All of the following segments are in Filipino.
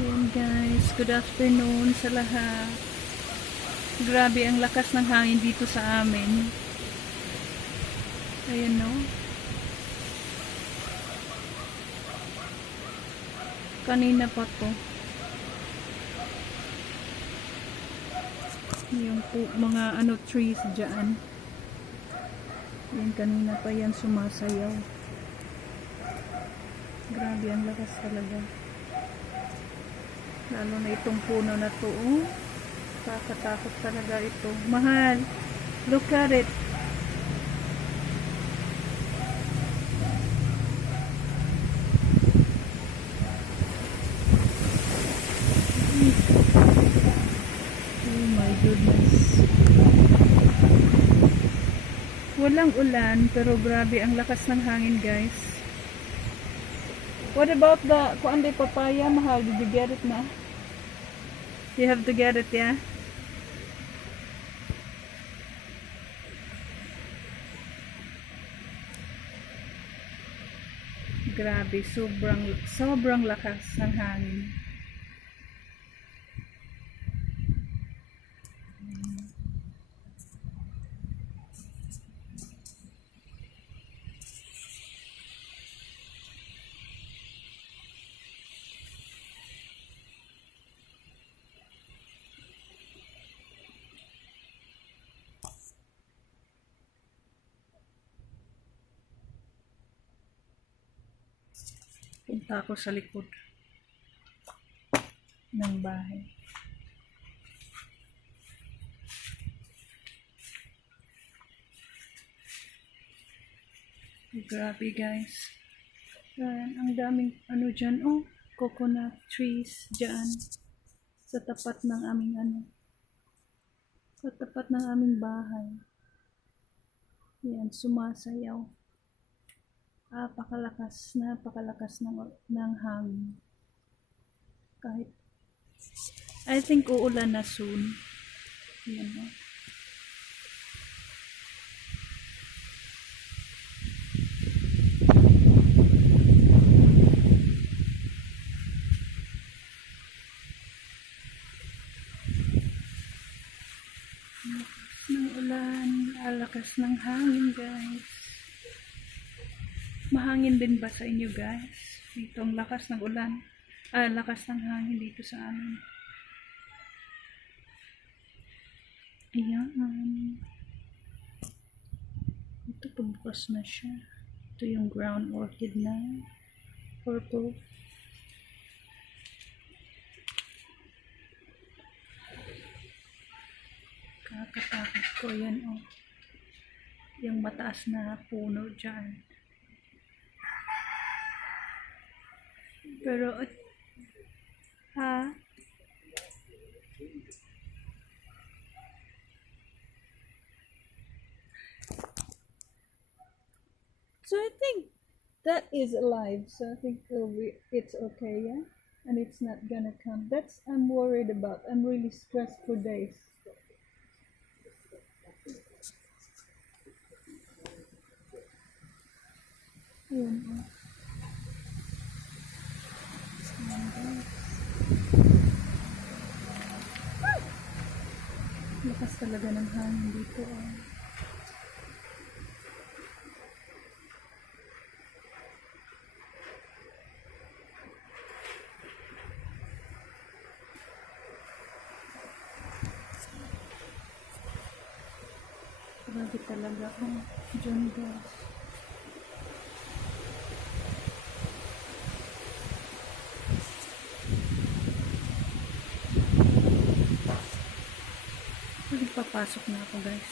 Ayan guys, good afternoon sa lahat. Grabe ang lakas ng hangin dito sa amin. Ayan no. Kanina pa to. Yung mga trees dyan. Yan kanina pa yan sumasayaw. Grabe ang lakas talaga. Lalo na itong puno na to. Oh. Kakatakot talaga ito. Mahal. Look at it. Oh my goodness. Walang ulan pero grabe ang lakas ng hangin guys. What about the kuande papaya, mahal? Did you get it na? You have to get it, yeah? Grabe, sobrang lakas ng hangin. Punta ako sa likod ng bahay. Grabe guys. Ayan, ang daming dyan. Oh, coconut trees dyan. Sa tapat ng aming sa tapat ng aming bahay. Ayan, sumasayaw. Napakalakas ng hangin. Kahit I think uulan na soon. Ayan o. Lakas ng ulan, lakas ng hangin guys. Mahangin din ba sa inyo guys? Dito ang lakas ng ulan. Lakas ng hangin dito sa amin. Ayan. Ito pagbukas na siya. Ito yung ground orchid na purple. Kakatakot ko yan oh. Yung mataas na puno dyan. Pero so I think that is alive, so I think it's okay, yeah, and it's not gonna come. That's I'm worried about. I'm really stressed for days. Ayan, oh. Lakas talaga ng hangin dito oh. Grabe talaga oh. Diyan guys. Papasok na ako guys.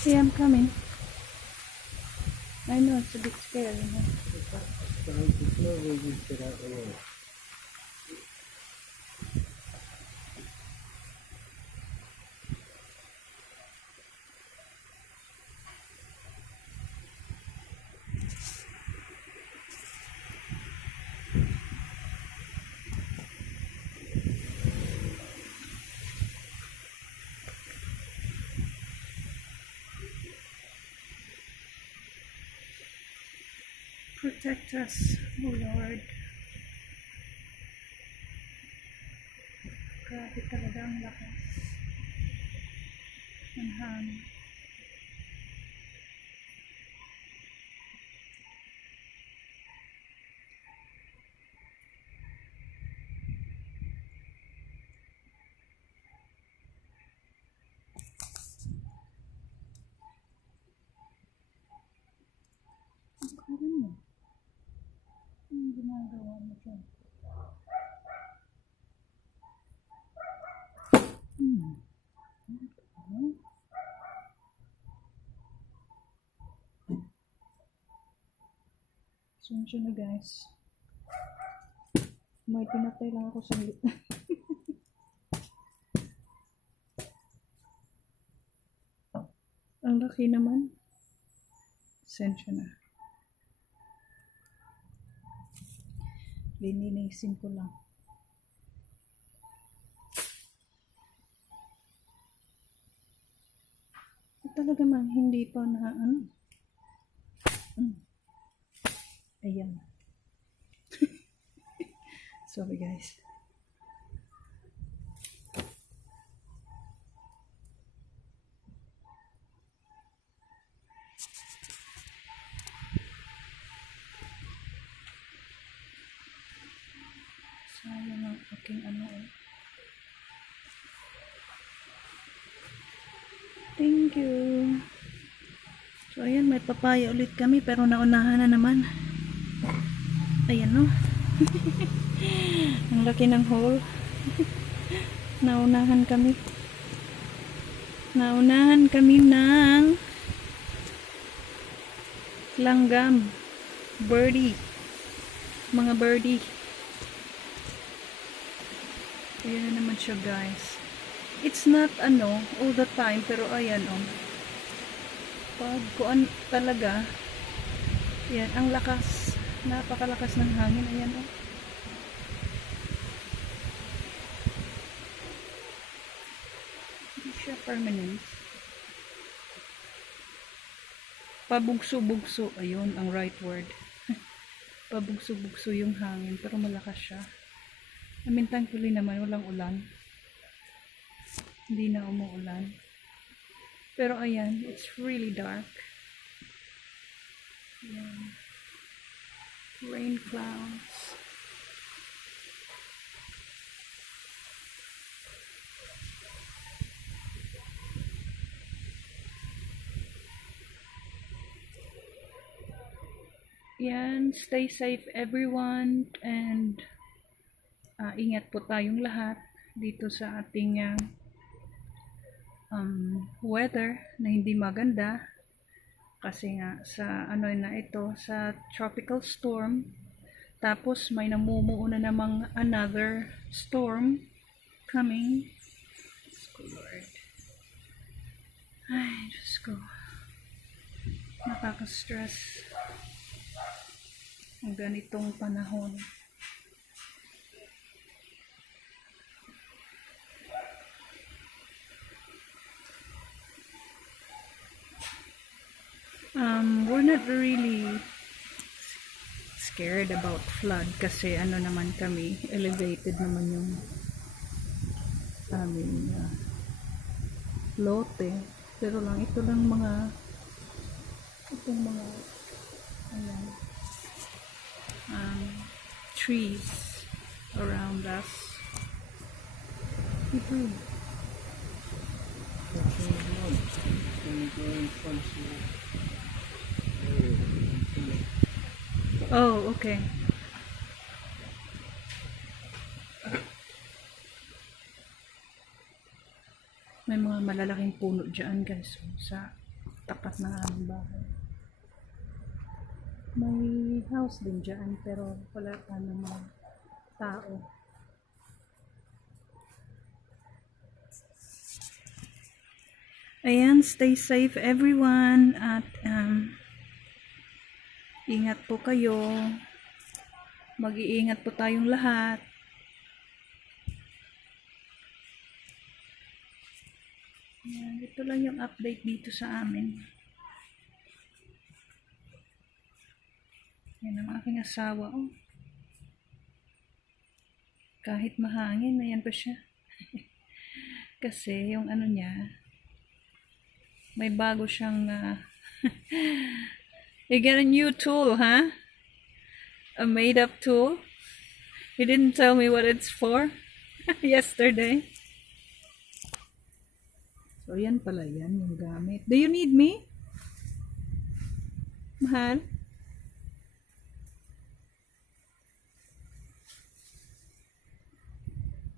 See, I'm coming. I know it's a bit scary. Protect us, O Lord. Grabe talaga ang lakas ng hangin. Ang karin mo. Anong ginagawa mo dyan? Sunod na guys. May pinatay lang ako sa lit. Ang laki naman. Sensya na. Lininisin ko lang. Talaga man, hindi pa na ano. Ayan. Sorry guys. Sayang ang aking ano eh. Thank you. So ayan, may papaya ulit kami pero naunahan na naman. Ayan no. Ang laki ng hole. Naunahan kami. Naunahan kami ng langgam. Birdie. Mga birdie. Ayan na naman siya guys. It's not ano, all the time, pero ayan oh. Pag kuan talaga, ayan, ang lakas. Napakalakas ng hangin. Ayan oh. Hindi siya permanent. Pabugso-bugso. Ayun, ang right word. Pabugso-bugso yung hangin, pero malakas siya. I mean, thankfully naman, walang ulan. Hindi na umuulan. Pero ayan, it's really dark. Ayan. Rain clouds. Yan, stay safe everyone, and ingat po tayong lahat dito sa ating weather na hindi maganda kasi nga sa ano na ito, sa tropical storm, tapos may namumuo na namang another storm coming. Diyos ko Lord, ay Diyos ko, nakaka-stress ang ganitong panahon. We're not really scared about flood kasi ano naman kami, elevated naman yung aming lote. Pero lang, ito lang itong mga ayan, trees around us. Ito. Oh, okay. May mga malalaking puno dyan guys, sa tapat ng aming bahay. May house din dyan pero wala pa naman tao. Ayan, stay safe everyone at ingat po kayo. Mag-iingat po tayong lahat. Ayan, ito lang yung update dito sa amin. Yan ang aking asawa. Oh. Kahit mahangin, ayan pa siya. Kasi yung ano niya, may bago siyang you get a new tool, huh? A made-up tool? You didn't tell me what it's for yesterday. So, yan pala yan, yung gamit. Do you need me? Mahal?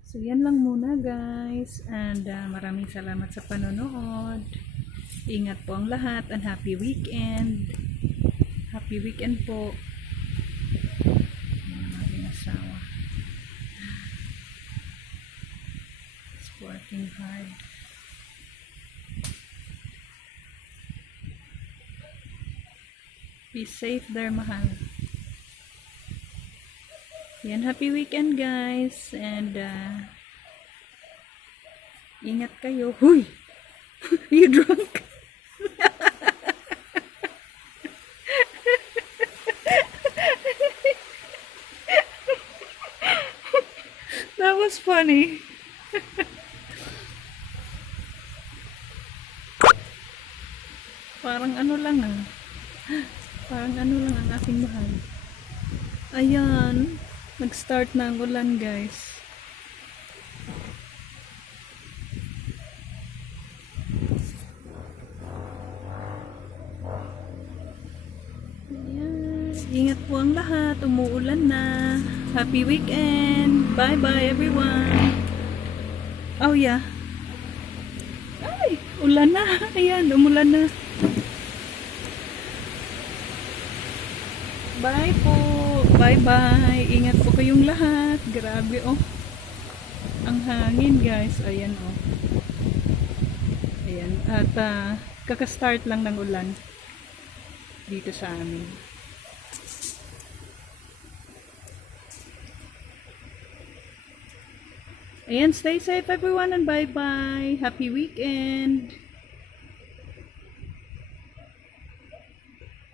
So, yan lang muna guys. And maraming salamat sa panonood. Ingat po ang lahat and happy weekend. Happy weekend po. Ang aking asawa. It's working hard. Be safe there, mahal. Yan, happy weekend guys. And ingat kayo. Huy! You drunk? That was funny. Parang ano lang Parang ano lang ang aking mahal. Ayan. Nag-start na ang ulan guys. Ayan. Ingat po ang lahat. Umuulan na. Happy weekend. Bye-bye everyone. Oh yeah. Ay, ulan na. Ayan, umulan na. Bye po. Bye-bye. Ingat po kayong lahat. Grabe oh. Ang hangin guys. Ayan oh. Ayan. At kaka-start lang ng ulan dito sa amin. Ayan, stay safe everyone and bye-bye. Happy weekend.